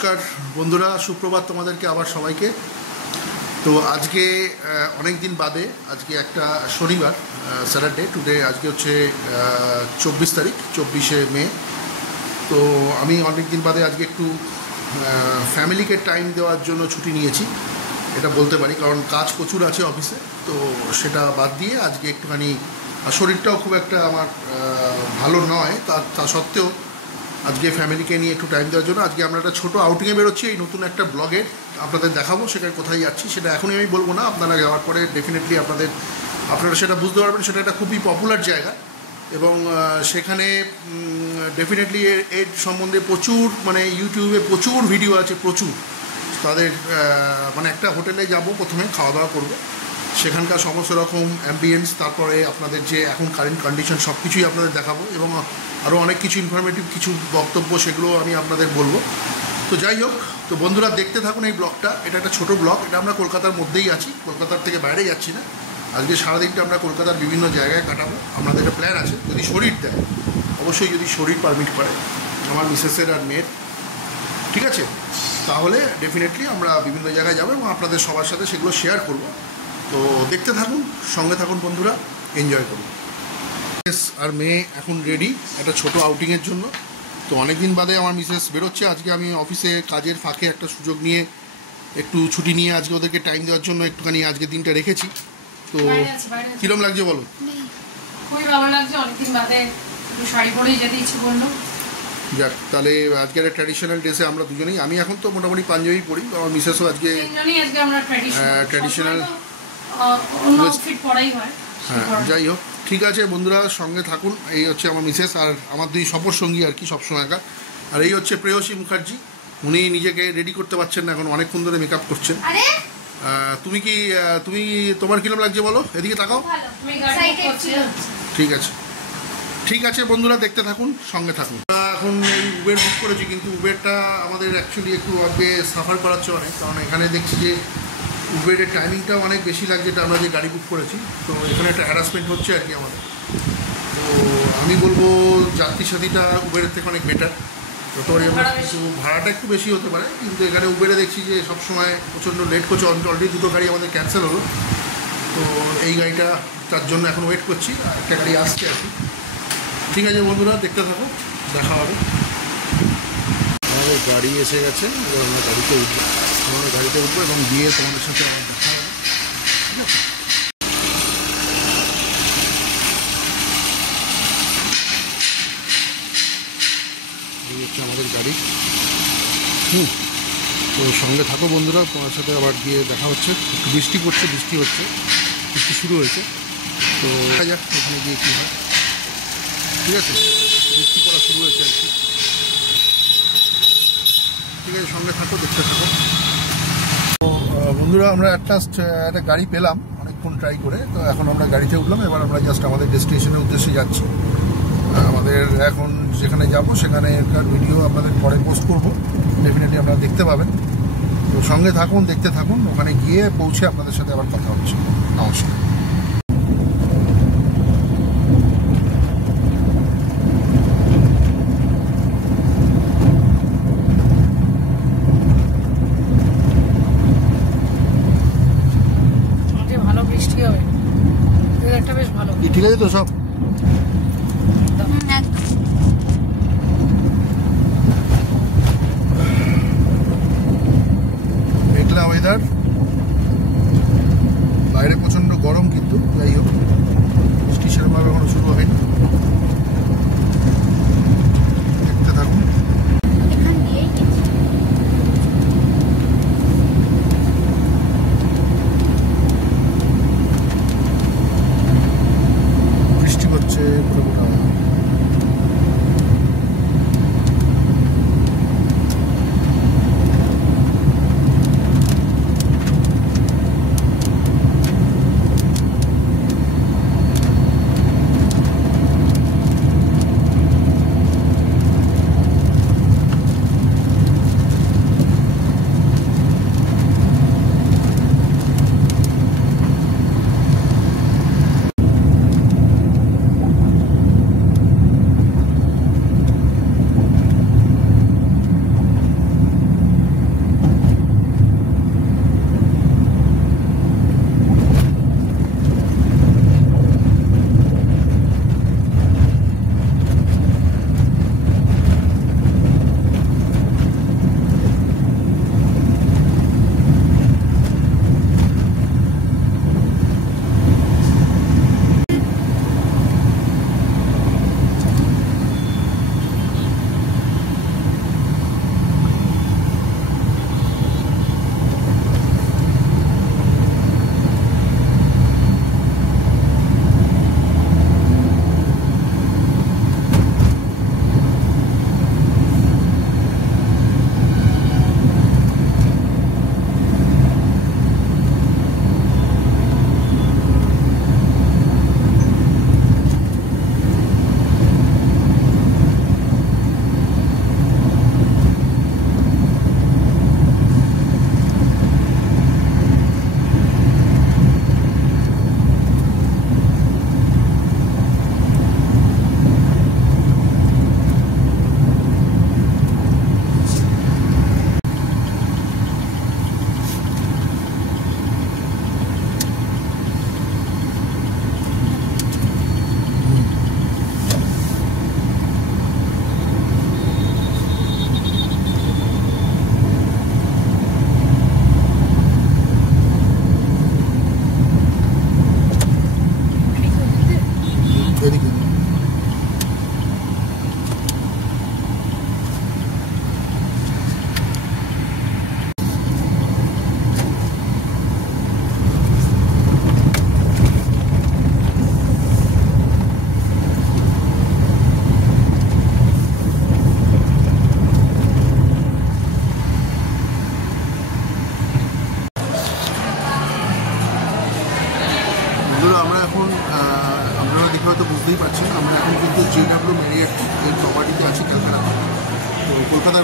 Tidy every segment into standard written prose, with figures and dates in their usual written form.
নমস্কার বন্ধুরা, সুপ্রভাত তোমাদেরকে আবার সবাইকে। তো আজকে অনেক দিন বাদে, আজকে একটা শনিবার, স্যাটারডে টুডে, আজকে হচ্ছে 24 তারিখ, 24শে মে। তো আমি অনেক দিন বাদে আজকে একটু ফ্যামিলিকে টাইম দেওয়ার জন্য ছুটি নিয়েছি, এটা বলতে পারি, কারণ কাজ প্রচুর আছে অফিসে। তো সেটা বাদ দিয়ে আজকে একটুখানি, শরীরটাও খুব একটা আমার ভালো নয়, তা সত্ত্বেও আজকে ফ্যামিলিকে নিয়ে একটু টাইম দেওয়ার জন্য আজকে আমরা একটা ছোটো আউটিংয়ে বেরোচ্ছি। এই নতুন একটা ব্লগে আপনাদের দেখাবো, সেখানে কোথায় যাচ্ছি সেটা এখনই আমি বলবো না, আপনারা যাওয়ার পরে ডেফিনেটলি আপনারা সেটা বুঝতে পারবেন। সেটা একটা খুবই পপুলার জায়গা এবং সেখানে ডেফিনেটলি এর সম্বন্ধে প্রচুর, মানে ইউটিউবে প্রচুর ভিডিও আছে, প্রচুর। তাদের মানে একটা হোটেলে যাব, প্রথমে খাওয়া দাওয়া করবো, সেখানকার সমস্ত রকম অ্যাম্বিয়েন্স, তারপরে আপনাদের যে এখন কারেন্ট কন্ডিশন সব কিছুই আপনাদের দেখাবো এবং আরও অনেক কিছু ইনফরমেটিভ কিছু বক্তব্য, সেগুলো আমি আপনাদের বলবো। তো যাই হোক, তো বন্ধুরা দেখতে থাকুন এই ব্লগটা। এটা একটা ছোটো ব্লগ, এটা আমরা কলকাতার মধ্যেই আছি, কলকাতার থেকে বাইরে যাচ্ছি না। আজকে সারাদিনটা আমরা কলকাতার বিভিন্ন জায়গায় কাটাবো। আমাদের একটা প্ল্যান আছে, যদি শরীর দেয়, অবশ্যই যদি শরীর পারমিট করে আমার মিসেসের আর মেয়ের, ঠিক আছে, তাহলে ডেফিনেটলি আমরা বিভিন্ন জায়গায় যাবো এবং আপনাদের সবার সাথে সেগুলো শেয়ার করব। তো দেখতে থাকুন, সঙ্গে থাকুন বন্ধুরা, এনজয় করুন। মিসেস আর মেয়ে এখন রেডি একটা ছোটো আউটিংয়ের জন্য। তো অনেক দিন বাদে আমার মিসেস বেরোচ্ছে। আজকে আমি অফিসে কাজের ফাঁকে একটা সুযোগ নিয়ে, একটু ছুটি নিয়ে আজকে ওদেরকে টাইম দেওয়ার জন্য একটুখানি আজকে দিনটা রেখেছি। তো কীরকম লাগছে বলো? খুবই ভালো লাগছে, অনেকদিন বাদে শাড়ি পরেই যেতে ইচ্ছে করলো। যাক, তাহলে আজকের ট্র্যাডিশনাল ড্রেসে আমরা দুজনেই, আমি এখন তো মোটামুটি পাঞ্জাবি পরি, আমার মিসেসও আজকে ট্র্যাডিশনাল। হ্যাঁ, যাই হোক, ঠিক আছে বন্ধুরা, সঙ্গে থাকুন। এই হচ্ছে আমার মিসেস আর আমার দুই সফর সঙ্গী আর কি সবসময়কার। আর এই হচ্ছে প্রেয়সী মুখার্জি, উনি নিজেকে রেডি করতে পারছেন না, এখন অনেকক্ষণ ধরে মেকআপ করছেন। তুমি তোমার কিরম লাগছে বলো, এদিকে তাকাও। ঠিক আছে, ঠিক আছে বন্ধুরা, দেখতে থাকুন, সঙ্গে থাকুন। এখন এই উবের বুক করেছি, কিন্তু উবেরটা আমাদের অ্যাকচুয়ালি একটু আগে সাফার করাচ্ছে অনেক, কারণ এখানে দেখছি যে উবেরের টাইমিংটাও অনেক বেশি লাগছে, এটা আমরা যে গাড়ি বুক করেছি। তো এখানে একটা হ্যারাসমেন্ট হচ্ছে আর কি আমাদের। তো আমি বলবো যাত্রী সাথীটা উবেরের থেকে অনেক বেটার। যতবারই আমরা কিছু ভাড়াটা একটু বেশি হতে পারে, কিন্তু এখানে উবেরে দেখছি যে সবসময় প্রচণ্ড লেট করছে। অলরেডি দুটো গাড়ি আমাদের ক্যান্সেল হলো, তো এই গাড়িটা তার জন্য এখন ওয়েট করছি, একটা গাড়ি আসছে আর কি। ঠিক আছে বন্ধুরা, দেখতে থাকো, দেখা হবে। আমাদের গাড়ি এসে গেছে, এবার আমরা গাড়িতে উঠবো এবং গিয়ে তোমাদের সাথে আবার দেখা হবে, ঠিক আছে? এই হচ্ছে আমাদের গাড়ি। তো সঙ্গে থাকো বন্ধুরা, তোমার সাথে আবার গিয়ে দেখা হচ্ছে। একটু বৃষ্টি পড়ছে, বৃষ্টি শুরু হয়েছে। তো দেখা যাক ওখানে গিয়ে কী হয়, ঠিক আছে? বৃষ্টি পড়া শুরু হয়েছে আর কি। ঠিক আছে, সঙ্গে থাকো, দেখতে থাকো। তো বন্ধুরা, আমরা একটা গাড়ি পেলাম অনেকক্ষণ ট্রাই করে। তো এখন আমরা গাড়িতে উঠলাম, এবার আমরা জাস্ট আমাদের ডেস্টিনেশনের উদ্দেশ্যে যাচ্ছি। আমাদের এখন যেখানে যাব সেখানে একটা ভিডিও আপনাদের পরে পোস্ট করবো, ডেফিনেটলি আপনারা দেখতে পাবেন। তো সঙ্গে থাকুন, দেখতে থাকুন। ওখানে গিয়ে পৌঁছে আপনাদের সাথে আবার কথা হচ্ছে। নমস্কার। ঠিক আছে তো সব? মেঘলা ওয়েদার, বাইরে প্রচন্ড গরম, কিন্তু যাই হোক বৃষ্টি সেরকমভাবে এখনো শুরু হয়নি। দেখতে থাকুন। বৃষ্টি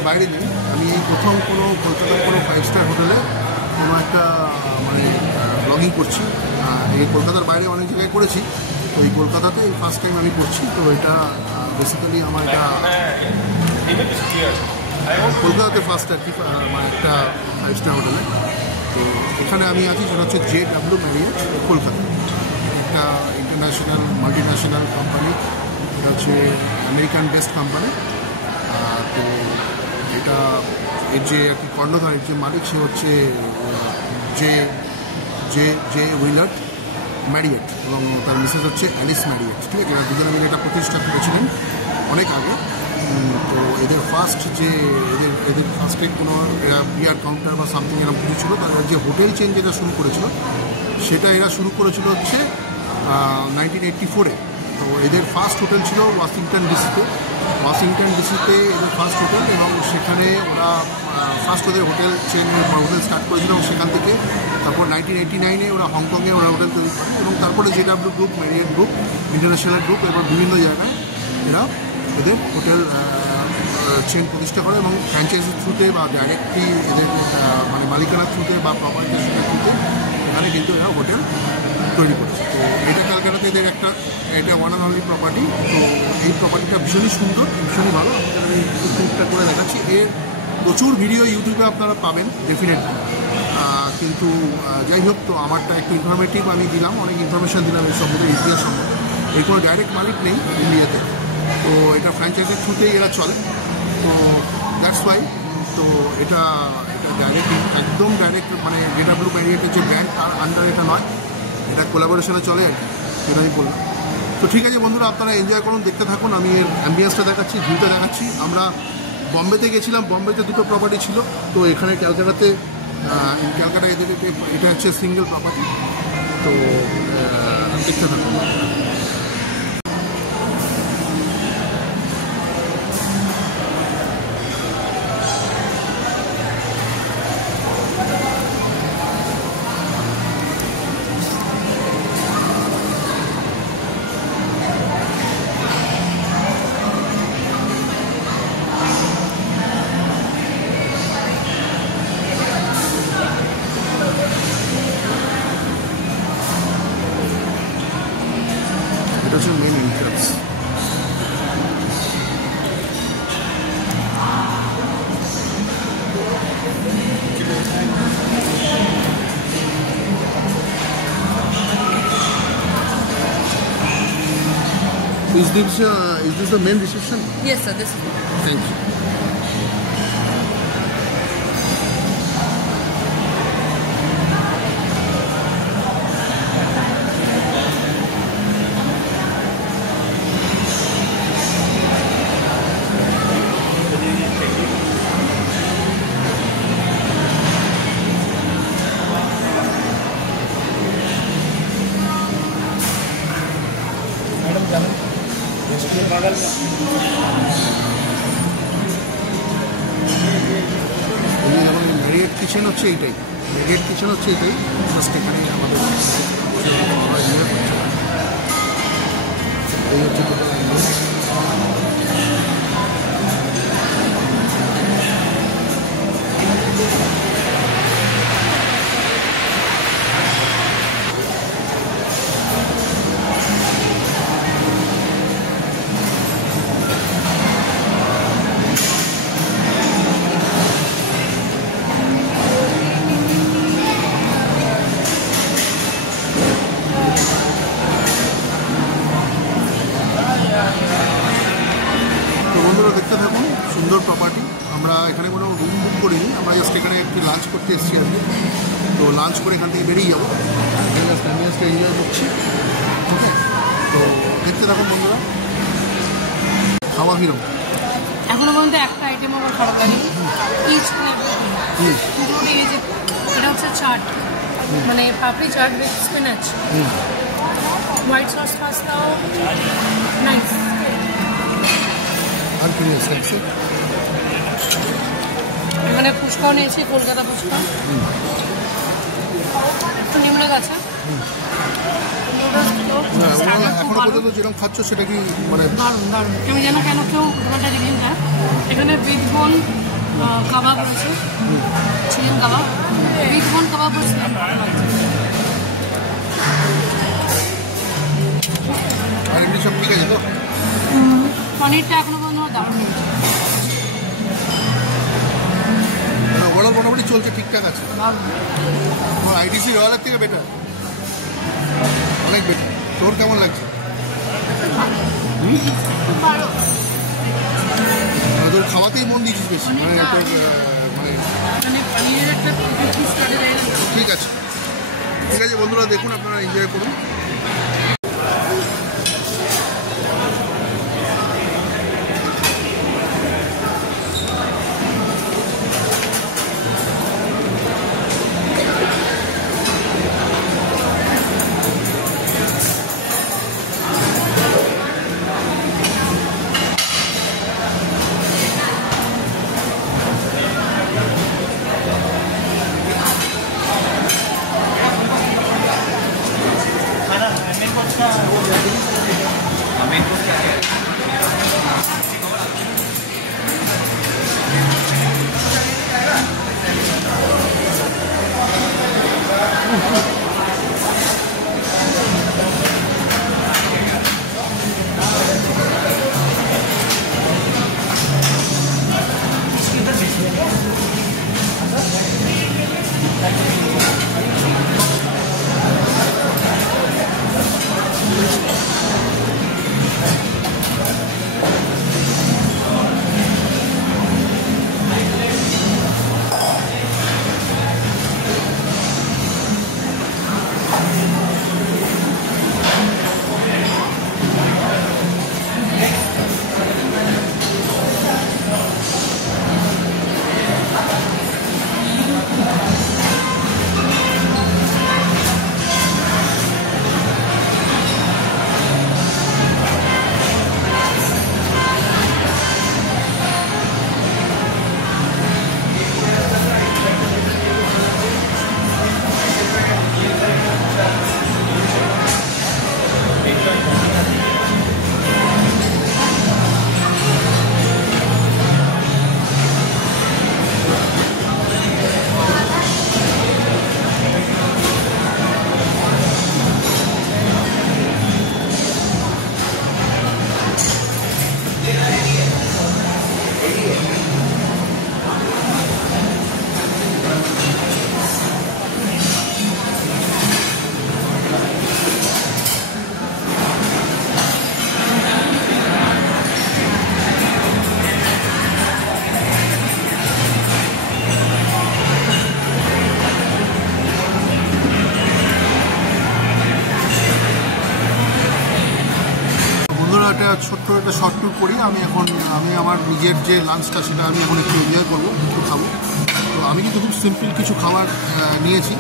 বাইরে নেই, আমি এই প্রথম কোনো কলকাতার কোনো 5 স্টার হোটেলে কোনো একটা মানে ব্লগিং করছি। এই কলকাতার বাইরে অনেক জায়গায় করেছি, তো এই কলকাতাতে এই ফার্স্ট টাইম আমি করছি। তো এটা বেসিক্যালি আমার এটা কলকাতাতে ফার্স্ট আর কি, মানে একটা 5 স্টার হোটেলে। তো এখানে আমি আছি, সেটা হচ্ছে JW ম্যারিয়েট কলকাতা, একটা ইন্টারন্যাশনাল মাল্টিন্যাশনাল কোম্পানি, এটা হচ্ছে আমেরিকান বেস্ট কোম্পানি। তো এটা এর যে আর কি কর্ণধার, এর যে মালিক, সে হচ্ছে জে হুইলার ম্যারিয়েট এবং তার মিসেস হচ্ছে অ্যালিস ম্যারিয়েট। ঠিক আছে, এরা দুজনে মিলে এটা প্রতিষ্ঠা করেছিলেন অনেক আগে। তো এদের ফার্স্ট যে এদের ফার্স্টে কোনো এরা বিয়ার কাউন্টার বা সামথিং এরকম কিছু ছিল, তারা যে হোটেল চেন যেটা শুরু করেছিল সেটা এরা শুরু করেছিল হচ্ছে 1984-এ। তো এদের ফার্স্ট হোটেল ছিল ওয়াশিংটন ডিসিতে এদের ফার্স্ট হোটেল, এবং সেখানে ওরা ফার্স্ট ওদের হোটেল চেন হোটেল স্টার্ট করেছিল, এবং সেখান থেকে তারপর 1989-এ ওরা হংকংয়ে ওরা হোটেল তৈরি করে, এবং তারপরে JW group, Marriott group, international group, এবং বিভিন্ন জায়গায় এরা এদের হোটেল চেন প্রতিষ্ঠা করে, এবং ফ্র্যাঞ্চাইজির থ্রুতে বা ডাইরেক্টলি এদের মানে মালিকানার থ্রুতে বা প্রপার্টির থ্রুতে এখানে কিন্তু এরা হোটেল তৈরি করেছে। তো এটা ক্যালকাটাতে এদের একটা এটা ওয়ান অ্যান্ড অনলি প্রপার্টি। তো এই প্রপার্টিটা ভীষণই সুন্দর, ভীষণই ভালো। আমি টুকটা করে দেখাচ্ছি, এর প্রচুর ভিডিও ইউটিউবে আপনারা পাবেন ডেফিনেটলি, কিন্তু যাই হোক, তো আমারটা একটু ইনফরমেটিভ আমি দিলাম, অনেক ইনফরমেশান দিলাম এই সম্বন্ধে, ইতিহাস সম্বন্ধে। এই কোনো ডাইরেক্ট মালিক নেই ইন্ডিয়াতে, তো এটা ফ্র্যাঞ্চাইজির থ্রুতেই এরা চলে। তো দ্যাটস ওয়াই, তো এটা ডাইরেক্ট, একদম ডাইরেক্ট মানে JW ম্যারিয়েটের যে ব্র্যান্ড তার আন্ডার এটা নয়, এটা কোলাবোরেশনে চলে আর কি, সেটা আমি বললাম। তো ঠিক আছে বন্ধুরা, আপনারা এনজয় করুন, দেখতে থাকুন। আমি এর অ্যাম্বিয়েন্সটা দেখাচ্ছি, ভিউটা দেখাচ্ছি। আমরা বম্বেতে গেছিলাম, বম্বেতে দুটো প্রপার্টি ছিল, তো এখানে ক্যালকাটাতে এদের এটা হচ্ছে সিঙ্গেল প্রপার্টি। তো দেখতে থাকুন। এটা হচ্ছে main entrance. Is this the main reception? Yes, sir. This is. Thank you. Marriott kitchen হচ্ছে এইটাই, জাস্ট এখানেই আমাদের এই হচ্ছে টোটাল অ্যাম্বিয়েন্স। দেখতে থাকুন, সুন্দর প্রপার্টি। আমরা এখানে কোনো রুম বুক করিনি, আমরা জাস্ট এখানে একটু লাঞ্চ করতে এসেছি আজকে। তো লাঞ্চ করে এখান থেকে বেরিয়ে যাবো, এনজয় করছি। ঠিক আছে, তো দেখতে থাকুন বন্ধুরা। খাওয়া কিরকম? এখনো পর্যন্ত একটা আইটেম আমার খারাপ লাগেনি। এটা হচ্ছে চাট, মানে papdi chaat with spinach, white sauce পাস্তাও নাইস। আর কি লাগছে? এখানে ফুচকাও নিয়েছি, কলকাতা ফুচকা, একটু নিমড়ে গেছে। এখনো পর্যন্ত যেরকম খাচ্ছ সেটা কি মানে দারুণ দারুণ। আমি জানো কেন কেউ দোকানটা রিভিউ দেয়, এখানে উইথ বোন কাবাব রয়েছে, চিকেন কাবাব, উইথ বোন কাবাব রয়েছে। আর এমনি সব ঠিক আছে তো? পনিরটা এখনো পর্যন্ত দারুণ হয়েছে। ওভারঅল মোটামুটি চলছে, ঠিকঠাক আছে। তোমার আইটিসি রয়্যালের থেকে বেটার, অনেক বেটার। তোর কেমন লাগছে? তোর খাওয়াতেই মন দিয়েছিস বেশি, মানে তোর ঠিক আছে। ঠিক আছে বন্ধুরা, দেখুন আপনারা এনজয় করুন। একটা ছোট্ট একটা শর্ট ট্যুর করি। আমি আমার নিজের যে লাঞ্চটা সেটা আমি এখন একটু এনজয় করবো, একটু খাবো। তো আমি কিন্তু খুব সিম্পল কিছু খাবার নিয়েছি,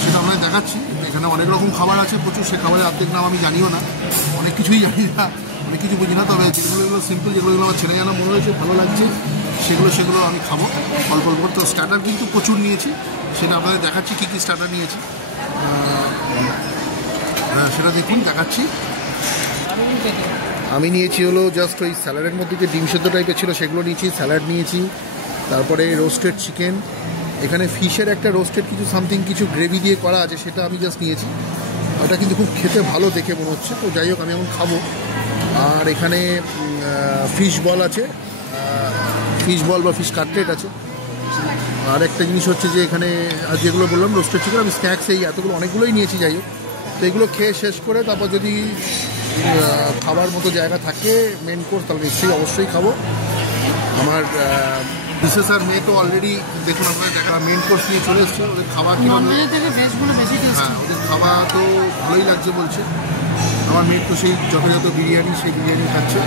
সেটা আপনাদের দেখাচ্ছি। এখানে অনেক রকম খাবার আছে প্রচুর, সে খাবারের অর্ধেক নাম আমি জানিও না, অনেক কিছুই জানি না, অনেক কিছু বুঝি না। তবে যেগুলো সিম্পল, যেগুলো আমার ছেলে জানা মনে হয়েছে ভালো লাগছে, সেগুলো আমি খাবো অল্প অল্প। তো স্টার্টার কিন্তু প্রচুর নিয়েছি, সেটা আপনাদের দেখাচ্ছি কী কী স্টার্টার নিয়েছি, সেটা দেখুন দেখাচ্ছি। আমি নিয়েছি হলো জাস্ট ওই স্যালাডের মধ্যে যে ডিম সেদ্ধ টাইপের ছিল সেগুলো নিয়েছি, স্যালাড নিয়েছি, তারপরে রোস্টেড চিকেন, এখানে ফিশের একটা রোস্টেড কিছু সামথিং কিছু গ্রেভি দিয়ে করা আছে, সেটা আমি জাস্ট নিয়েছি। ওটা কিন্তু খুব খেতে ভালো দেখে মনে হচ্ছে, তো যাই হোক আমি এখন খাবো। আর এখানে ফিশ বল আছে, ফিশ বল বা ফিশ কাটলেট আছে। আর একটা জিনিস হচ্ছে যে এখানে যেগুলো বললাম রোস্টেড চিকেন, আমি স্ন্যাক্স এই এতগুলো অনেকগুলোই নিয়েছি। যাই হোক, তো এগুলো খেয়ে শেষ করে তারপর যদি খাবার মতো জায়গা থাকে মেন কোর্স, তাহলে নিশ্চয়ই অবশ্যই খাবো। আমার মিসেস আর মেয়ে তো অলরেডি দেখুন আপনার দেখা মেন কোর্স নিয়ে চলে এসছে। ওদের খাবার হ্যাঁ, ওদের খাওয়া তো ভালোই লাগছে বলছে। আমার মেয়ের তো সেই যথাযথ বিরিয়ানি, সেই বিরিয়ানি খাচ্ছে।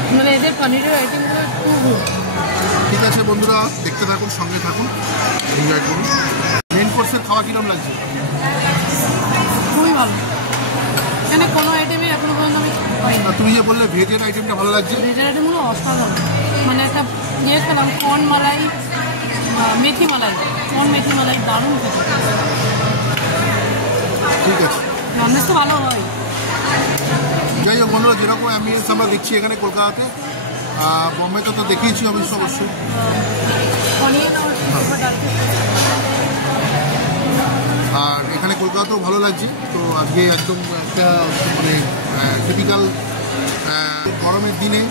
ঠিক আছে বন্ধুরা, দেখতে থাকুন, সঙ্গে থাকুন, এনজয় করুন। মেন কোর্সের খাওয়া কীরকম লাগছে? খুবই ভালো, এখানে কোনো আইটেমই এখনো পর্যন্ত আমি পাইনি। তুমি যে বললে ভেজের আইটেমটা ভালো লাগছে? ভেজের আইটেমগুলো অসাধারণ, মানে একটা ইয়ে খেলাম কর্ন মালাই, মেথি মালাই, কর্ন মেথি মালাই, দারুণ খেতে। ঠিক আছে, ননভেজ তো ভালো হয়। যাই হোক বন্ধুরা, যেরকম অ্যাম্বিয়েন্স আমরা দেখছি এখানে কলকাতাতে, বম্বেতে তো দেখিয়েছি অবশ্যই। অনিয়ন আর ডাল। আর এখানে কলকাতাতেও ভালো লাগছে। তো আজকে একদম একটা মানে টিপিক্যাল গরমের দিনে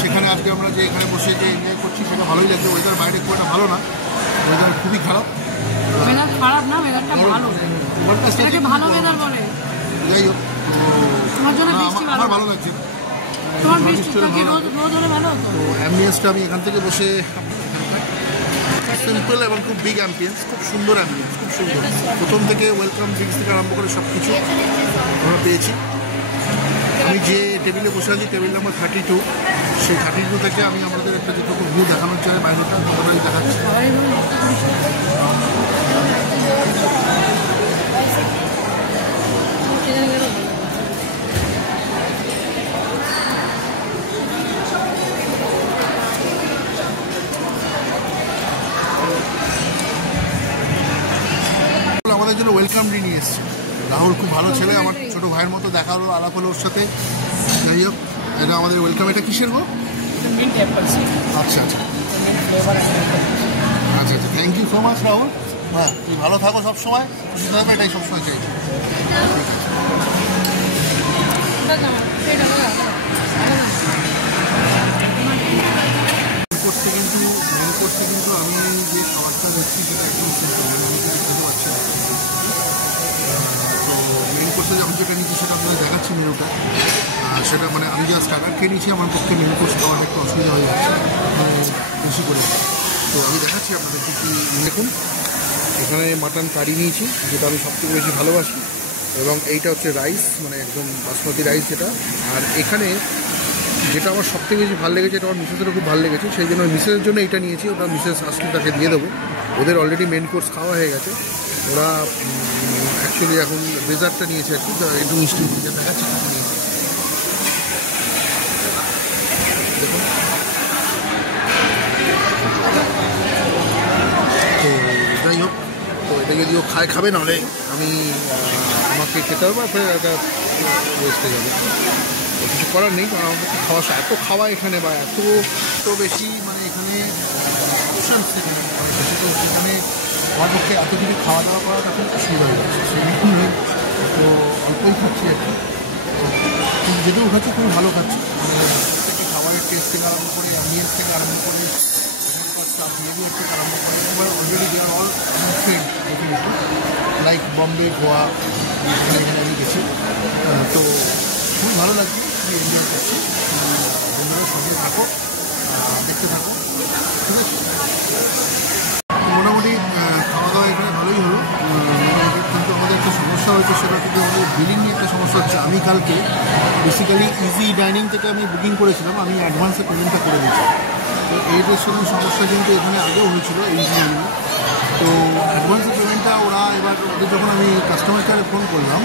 সেখানে আজকে আমরা যে এখানে বসে যে এনজয় করছি সেটা ভালোই লাগছে। ওয়েদার বাইরে খুব একটা ভালো না, ওয়েদার খুবই খারাপ। ওয়েদার খারাপ না, ওয়েদারটা ভালো, এটাকে ভালো ওয়েদার বলে। যাই হোক, তোমার জন্য বৃষ্টি আমার ভালো লাগছে। তোমার বৃষ্টিটা কি রোদ হলে ভালো হতো। তো অ্যাম্বিয়েন্সটা আমি এখান থেকে বসে সিম্পল এবং খুব বিগ অ্যাম্বিয়েন্স, খুব সুন্দর অ্যাম্বিয়েন্স, খুব সুন্দর। প্রথম থেকে ওয়েলকাম ড্রিঙ্কস থেকে আরম্ভ করে সব কিছু আমরা পেয়েছি। আমি যে টেবিলে বসে আছি টেবিল নাম্বার 32, সেই 32 থেকে আমি আমাদের একটা যেটুকু ভিউ দেখানোর চাই বাইরেটা ততটাই দেখাচ্ছি। আমাদের জন্য ওয়েলকাম ড্রিঙ্ক নিয়ে এসছে রাহুল, খুব ভালো ছেলে, আমার ছোটো ভাইয়ের মতো দেখা হলো, আলাপ হলো ওর সাথে। যাই হোক, এটা আমাদের ওয়েলকাম। এটা কিসের গো? আচ্ছা আচ্ছা আচ্ছা আচ্ছা, thank you so much Rahul. হ্যাঁ, তুই ভালো থাকো সবসময়, খুশি থাকবে, এটাই সবসময় চাইছি। মেন কোর্সে কিন্তু আমি যে খাবারটা দেখছি সেটা একদম খেতে পারছি না। তো মেন কোর্সে আমি যেটা নিচ্ছি সেটা আপনাদের দেখাচ্ছি মেনুটা। সেটা মানে আমি যা স্টার্টার খেয়ে নিয়েছি, আমার পক্ষে মেন কোর্স খাওয়াটা একটু অসুবিধা হয়ে যাচ্ছে বেশি করে। তো আমি দেখাচ্ছি আপনাদের কী কী। দেখুন, এখানে মাটন কারি নিয়েছি, যেটা আমি সবথেকে বেশি ভালোবাসি, এবং এইটা হচ্ছে রাইস, মানে একদম বাসমতি রাইস যেটা। আর এখানে যেটা আমার সবথেকে বেশি ভালো লেগেছে, এটা আমার মিসেসেরও খুব ভালো লেগেছে, সেই জন্য মিসেসের জন্য এইটা নিয়েছি। ওটা মিসেস আসলে তাকে দিয়ে দেবো, ওদের অলরেডি মেন কোর্স খাওয়া হয়ে গেছে। ওরা অ্যাকচুয়ালি এখন ডেজার্টটা নিয়েছে আর কি, একটু মিষ্টি দেখাচ্ছে কিছু নিয়েছে। দেখুন, তো যাই হোক, তো এটা যদিও খাবে, নাহলে আমি আমাকে খেতে হবে, ফের একটা ওয়েস্টে যাবে। কিছু করার নেই, কারণ আমাকে খাওয়া এত খাওয়া এখানে, বা এত বেশি মানে এখানে অপশানস এখানে সেখানে আমার পক্ষে এত কিছু খাওয়া দাওয়া করাটা খুব অসুবিধা হয়ে যাচ্ছে। সেই জন্যই তো অল্পই খাচ্ছি আর কি। কিন্তু যেটাও খাচ্ছি খুবই ভালো খাচ্ছি, মানে প্রত্যেকটি খাবারের টেস্ট থেকে আরম্ভ করে, অ্যাম্বিয়েন্স থেকে আরম্ভ করে, স্টাফ বিহেভিয়ার থেকে আরম্ভ করে, এবার already they are all friend definitely, like Bombay, Goa, এখানে আমি গেছি। তো খুবই ভালো লাগছে, খুবই এনজয় করছি। বন্ধুরা সঙ্গে থাকো, দেখতে থাকো, ঠিক আছে। মোটামুটি খাওয়া দাওয়া এখানে ভালোই হলো, কিন্তু আমাদের একটা সমস্যা হয়েছে, সেটা কিন্তু আমাদের বিলিং নিয়ে একটা সমস্যা হচ্ছে। আমি কালকে বেসিক্যালি ইজি ডাইনিং থেকে আমি বুকিং করেছিলাম, আমি অ্যাডভান্সে পেমেন্টটা করে দিয়েছি। তো এইটার সঙ্গে সমস্যা কিন্তু এখানে আগেও হয়েছিল ইজি ডাইনিংয়ে। তো অ্যাডভান্সের পেমেন্টটা ওরা এবার ওদের যখন আমি কাস্টমার কেয়ারে ফোন করলাম,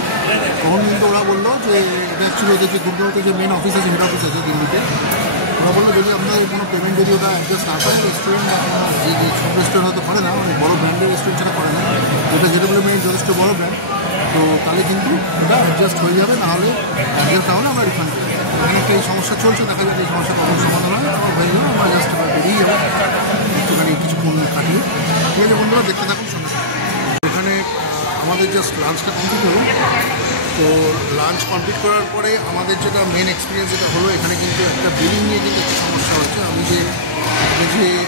তখন কিন্তু ওরা বললো যে এটা অ্যাকচুয়ালি ওদের যে গুরগাঁওতে যে মেন অফিস আছে, হেড অফিস আছে দিল্লিতে, ওরা বললো যদি আপনাদের কোনো পেমেন্ট যদি ওরা অ্যাডজাস্ট না করে, রেস্টুরেন্ট যে সব রেস্টুরেন্ট হয়তো করে না, অনেক বড়ো ব্র্যান্ডের রেস্টুরেন্ট সেটা করে না, যেটা ডেভেলপমেন্ট যথেষ্ট বড়ো ব্র্যান্ড, তো তাহলে কিন্তু ওটা অ্যাডজাস্ট হয়ে যাবে, নাহলে অ্যাডজাস্ট তাহলে আমরা রিফান্ড করি। এখানে একটা এই সমস্যা চলছে, দেখা যাবে এই সমস্যা কখন সমাধান হয়, আমার হয়ে যাবে, আমরা জাস্ট বেরিয়ে যাবো একটুখানি কিছুক্ষণ কাটিয়ে। ঠিক আছে বন্ধুরা, দেখতে থাকুন সঙ্গে। এখানে আমাদের জাস্ট লাঞ্চটা কমপ্লিট হলো। তো লাঞ্চ কমপ্লিট করার পরে আমাদের যেটা মেন এক্সপিরিয়েন্স যেটা হলো, এখানে কিন্তু একটা বিলিং নিয়ে কিন্তু একটা সমস্যা হচ্ছে। আমি যে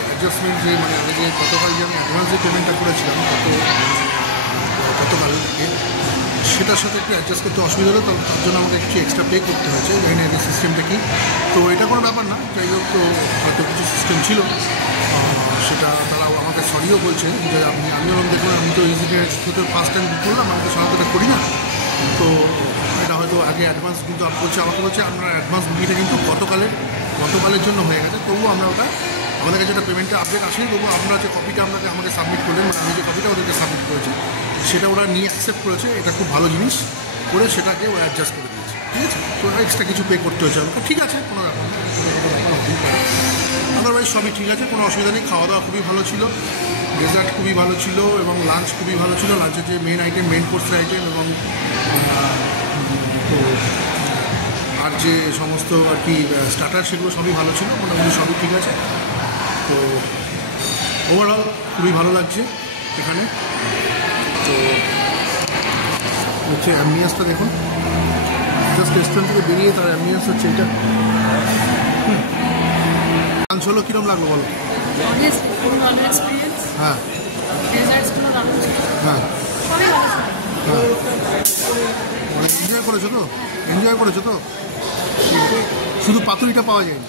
অ্যাডজাস্টমেন্ট যে মানে আমি যে গতকাল যে আমি অ্যাডভান্স যে পেমেন্টটা করেছিলাম গতকালকে, সেটার সাথে একটু অ্যাডজাস্ট করতে অসুবিধা হলো, তার জন্য আমাকে কিছু এক্সট্রা পে করতে হয়েছে। জানি না এই সিস্টেমটা কি, তো এটা কোনো ব্যাপার না। যাই হোক, তো হয়তো কিছু সিস্টেম ছিল, সেটা তারাও আমাকে সরিও বলছেন যে আমিও দেখলাম, আমি তো ইজিতে ফার্স্ট টাইম বুক করলাম, আমাকে সহায়তা করি না। তো এটা হয়তো আগে অ্যাডভান্স কিন্তু আমাকে বলছে আমরা অ্যাডভান্স বুকিংটা কিন্তু গতকালের জন্য হয়ে গেছে, তবুও আমরা ওটা আমাদের কাছে যেটা পেমেন্টের আপডেট আসেনি, তবুও আমরা যে কপিটা আমাকে সাবমিট করলেন, মানে আমি যে কপিটা ওদেরকে সাবমিট করেছি, সেটা ওরা নিয়ে অ্যাকসেপ্ট করেছে। এটা খুব ভালো জিনিস করে সেটাকে ওরা অ্যাডজাস্ট করে দিয়েছে, ঠিক আছে। তো এক্সট্রা কিছু পে করতে হয়েছে আমাকে, ঠিক আছে, কোনো ব্যাপার না, আদারওয়াইজ সবই ঠিক আছে, কোনো অসুবিধা নেই। খাওয়া দাওয়া খুবই ভালো ছিল, ডেজার্ট খুবই ভালো ছিল, এবং লাঞ্চ খুবই ভালো ছিল। লাঞ্চের যে মেন কোর্সের আইটেম এবং তো আর যে সমস্ত আর কি স্টার্টার, সেগুলো সবই ভালো ছিল, মোটামুটি সবই ঠিক আছে। তো ওভারঅল খুবই ভালো লাগছে এখানে। তো হচ্ছে অ্যাম্বিয়েন্সটা দেখুন, জাস্ট রেস্টুরেন্ট থেকে বেরিয়ে তার অ্যাম্বিয়েন্স হচ্ছে এটা। লাঞ্চ হলো কীরকম লাগলো বলো? হ্যাঁ হ্যাঁ এনজয় করেছো তো? এনজয় করেছো তো? শুধু পাতুরিটা পাওয়া যায়নি,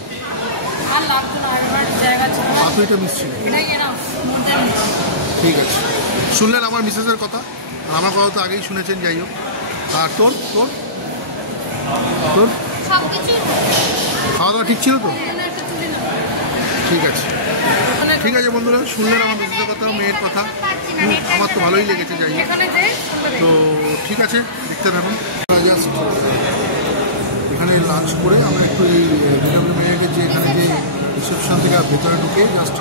পাতুরিটা মিস ছিল। ঠিক আছে, শুনলেন আমার মিসেসের কথা, আমার কথা তো আগেই শুনেছেন। যাই হোক, আর তোর তোর তোর খাওয়া দাওয়া ঠিক ছিল তো? ঠিক আছে ঠিক আছে বন্ধুরা, শুনলেন আমার মিসেসের কথা, মেয়ের কথা, আমার তো ভালোই লেগেছে। যাই হোক, তো ঠিক আছে, দেখতে থাকুন। জাস্ট এখানে লাঞ্চ করে আমরা একটু এই মেয়েকে যে এখানে যে রিসেপশন থেকে ভেতরে ঢুকে জাস্ট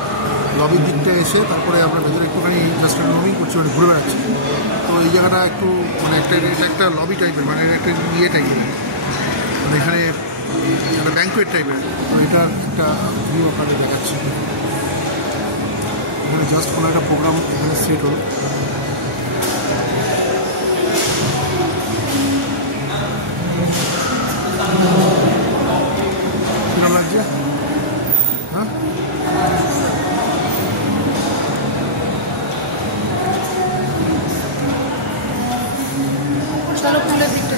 লবির দিকটা এসে তারপরে আমরা ভেতরে একটুখানি জাস্ট রোমিং করছি, মানে ঘুরে বেড়াচ্ছি। তো এই জায়গাটা একটু মানে এটা একটা লবি টাইপের, মানে একটা ইয়ে টাইপের, মানে এখানে একটা ব্যাঙ্কুয়েট টাইপের। তো এটার একটা ভিউ আপনাদের দেখাচ্ছি। এখানে জাস্ট কোনো একটা প্রোগ্রাম এখানে সেট হলো। কিরকম লাগছে? হ্যাঁ, চলো ফুলের দিকটা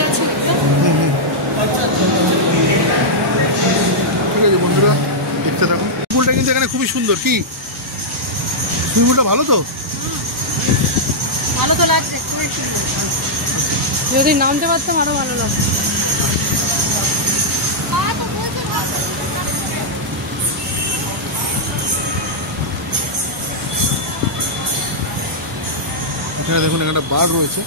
যাচ্ছি। ঠিক আছে বন্ধুরা, দেখতে থাকুন। পুলটা কিন্তু এখানে খুবই সুন্দর। কি সুইমিং পুলটা ভালো তো? ভালো তো লাগছে, খুবই সুন্দর। যদি নামতে পারতাম আরো ভালো লাগতো। এখানে দেখুন এখানে বার রয়েছে,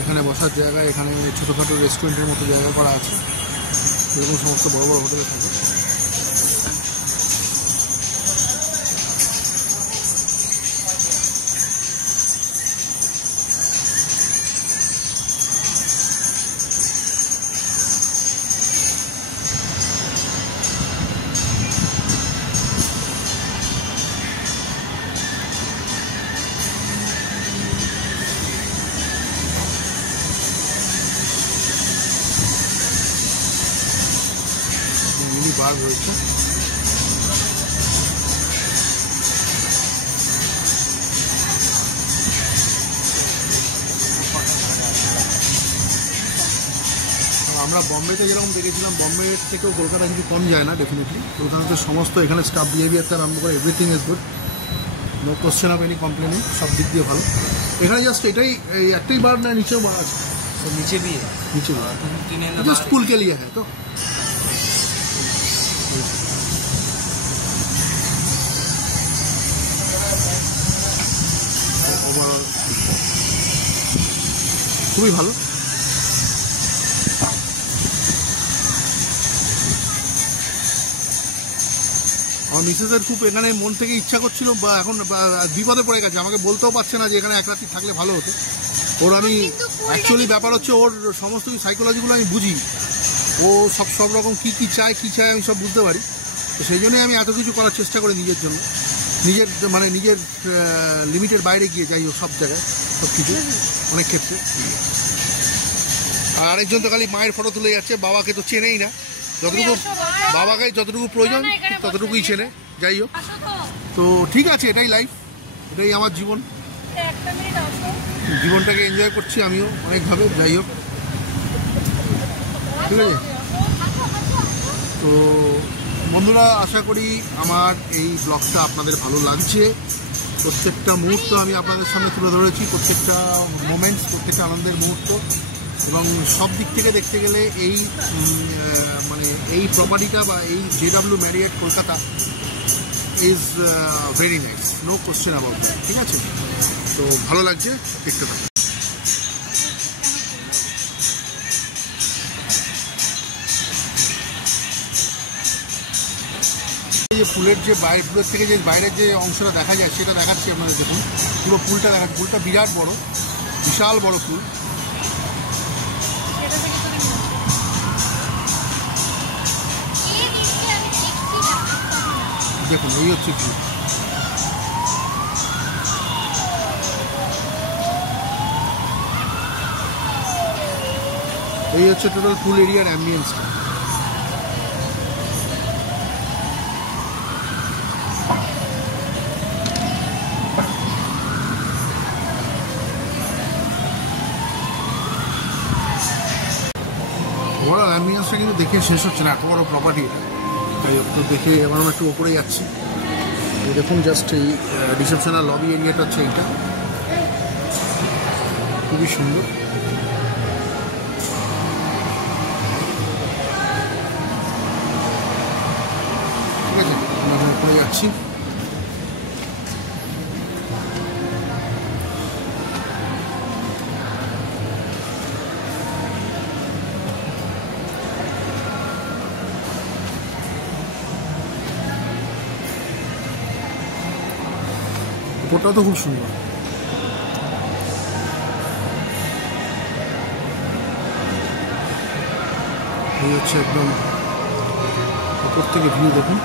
এখানে বসার জায়গা, এখানে ছোটোখাটো রেস্টুরেন্টের মতো জায়গা করা আছে, এরকম সমস্ত বড় বড় হোটেলে থাকে। মিনি বার রয়েছে। আমরা বম্বেতে যেরকম দেখেছিলাম, বম্বে থেকেও কলকাতা কিন্তু কম যায় না ডেফিনেটলি। কলকাতাতে সমস্ত এখানে স্টাফ বিহেভিয়ারটা আরম্ভ করে everything is good, no question of any complaining, সব দিক দিয়ে ভালো। এখানে জাস্ট এটাই এই একটাই বার না, নিচেও বার আছে? नीचे भी है, নিচে জাস্ট পুল কে লিয়ে হ্যাঁ। তো খুবই ভালো। আমার মিসেসের খুব এখানে মন থেকে ইচ্ছা করছিল, বা এখন বিপদে পড়ে গেছে, আমাকে বলতেও পারছে না যে এখানে এক রাত্রি থাকলে ভালো হতো। ওর আমি অ্যাকচুয়ালি ব্যাপার হচ্ছে ওর সমস্ত সাইকোলজিগুলো আমি বুঝি, ও সব রকম কী চায় আমি সব বুঝতে পারি। তো সেই জন্যই আমি এত কিছু করার চেষ্টা করি নিজের জন্য, নিজের লিমিটের বাইরে গিয়ে যাই হোক সব জায়গায়, সব কিছু অনেক ক্ষেত্রে। আর আরেকজন তো খালি মায়ের ফটো তুলে যাচ্ছে, বাবাকে তো চেনেই না। বাবাকে যতটুকু প্রয়োজন ততটুকুই চেনে। যাই হোক, তো ঠিক আছে, এটাই লাইফ, এটাই আমার জীবন, জীবনটাকে এনজয় করছি আমিও অনেকভাবে। যাই হোক, ঠিক আছে। তো বন্ধুরা, আশা করি আমার এই ব্লগটা আপনাদের ভালো লাগছে। প্রত্যেকটা মুহূর্ত আমি আপনাদের সামনে তুলে ধরেছি, প্রত্যেকটা মোমেন্টস, প্রত্যেকটা আনন্দের মুহূর্ত। এবং সব দিক থেকে দেখতে গেলে এই প্রপার্টিটা বা এই JW Marriott Kolkata is very nice, no question about it. ঠিক আছে, তো ভালো লাগছে, দেখতে পাবেন। এই যে পুলের যে পুলের থেকে যে বাইরের যে অংশটা দেখা যায় সেটা দেখাচ্ছি আপনাদের। দেখুন, পুরো পুলটা দেখাচ্ছি। পুলটা বিরাট বড়, বিশাল বড় পুল। দেখুন এই হচ্ছে ভিউ। এই হচ্ছে টোটাল পুল এরিয়ার অ্যাম্বিয়েন্সটা। ওভারঅল অ্যাম্বিয়েন্সটা কিন্তু দেখে শেষ হচ্ছে না, এত বড় প্রপার্টি এটা। তাই তো দেখে এবার আমরা একটু ওপরে যাচ্ছি। দেখুন জাস্ট এই রিসেপশন আর লবি এরিয়াটা হচ্ছে এইটা, খুবই সুন্দর। ঠিক আছে, আমরা ওপরে যাচ্ছি। উপরটা তো খুব সুন্দর। এই হচ্ছে একদম উপর থেকে ভিউ দেখুন।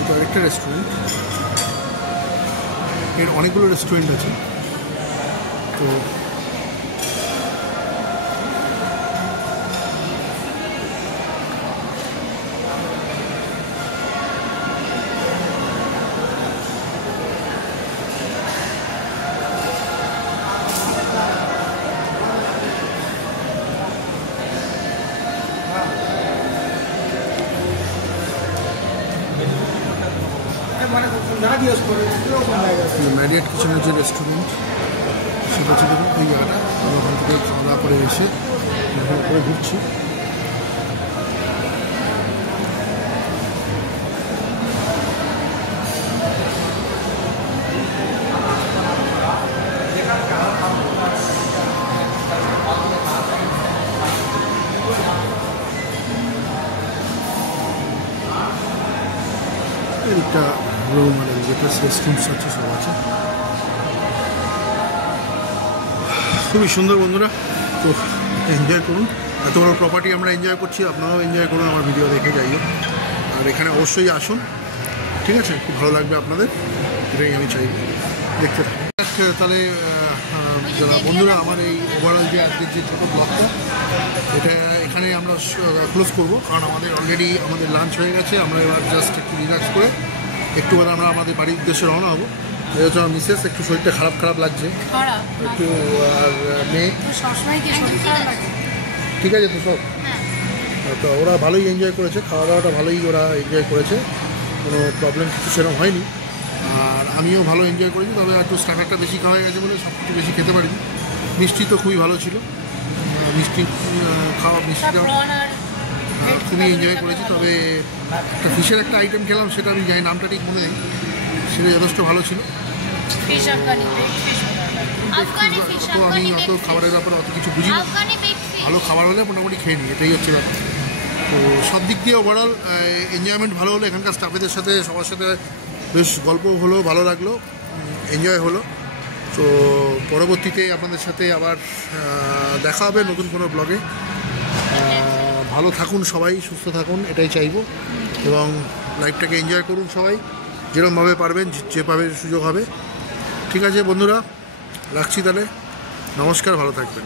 এটা একটা রেস্টুরেন্ট, এর অনেকগুলো রেস্টুরেন্ট আছে। তো ম্যারিয়েট কিচেনের যে রেস্টুরেন্ট সেটা হচ্ছে দেখুন এই জায়গাটা। আমরা ওখান থেকে খাওয়া দাওয়া করে এসে করে ঘুরছি। একটা রুম মানে যেটা রেস্টুরেন্টস আছে সব আছে, খুবই সুন্দর বন্ধুরা। তো এনজয় করুন, এত বড় প্রপার্টি আমরা এনজয় করছি, আপনারাও এনজয় করুন আমার ভিডিও দেখে। যাই হোক, আর এখানে অবশ্যই আসুন, ঠিক আছে? খুব ভালো লাগবে আপনাদের, এটাই আমি চাইব দেখতে থাকুন। তাহলে বন্ধুরা আমার এই ওভারঅল যে আজকের যে ছোটো ব্লগটা এটা এখানে আমরা ক্লোজ করব, কারণ আমাদের অলরেডি আমাদের লাঞ্চ হয়ে গেছে। আমরা এবার জাস্ট একটু রিল্যাক্স করে একটু পরে আমরা আমাদের বাড়ির উদ্দেশ্যে রওনা হবো। এই হচ্ছে আমার মিসেস, একটু শরীরটা খারাপ লাগছে একটু। আর মেয়ে ঠিক আছে তো সব? তো ওরা ভালোই এনজয় করেছে, খাওয়া দাওয়াটা ভালোই ওরা এনজয় করেছে, কোনো প্রবলেম কিছু সেরকম হয়নি। আর আমিও ভালো এনজয় করেছি, তবে একটু স্টার্টারটা বেশি খাওয়া হয়ে গেছে বলে সব কিছু বেশি খেতে পারিনি। মিষ্টি তো খুবই ভালো ছিল, মিষ্টিটা খুবই এনজয় করেছি। তবে একটা ফিশের একটা আইটেম খেলাম, সেটা আমি জানি নামটা ঠিক মনে নেই, সেটা যথেষ্ট ভালো ছিল। তো আমি অত খাবারের ব্যাপারে অত কিছু বুঝি না, ভালো খাবার হলে মোটামুটি খেয়ে নিই, এটাই হচ্ছে ব্যাপার। তো সব দিক দিয়ে ওভারঅল এনজয়মেন্ট ভালো হলো। এখানকার স্টাফেদের সাথে সবার সাথে বেশ গল্প হলো, ভালো লাগলো, এনজয় হলো। তো পরবর্তীতে আপনাদের সাথে আবার দেখা হবে নতুন কোনো ব্লগে। ভালো থাকুন সবাই, সুস্থ থাকুন, এটাই চাইবো। এবং লাইফটাকে এনজয় করুন সবাই, যেরকমভাবে পারবেন, যেভাবে সুযোগ হবে। ঠিক আছে বন্ধুরা, রাখছি তাহলে, নমস্কার, ভালো থাকবেন।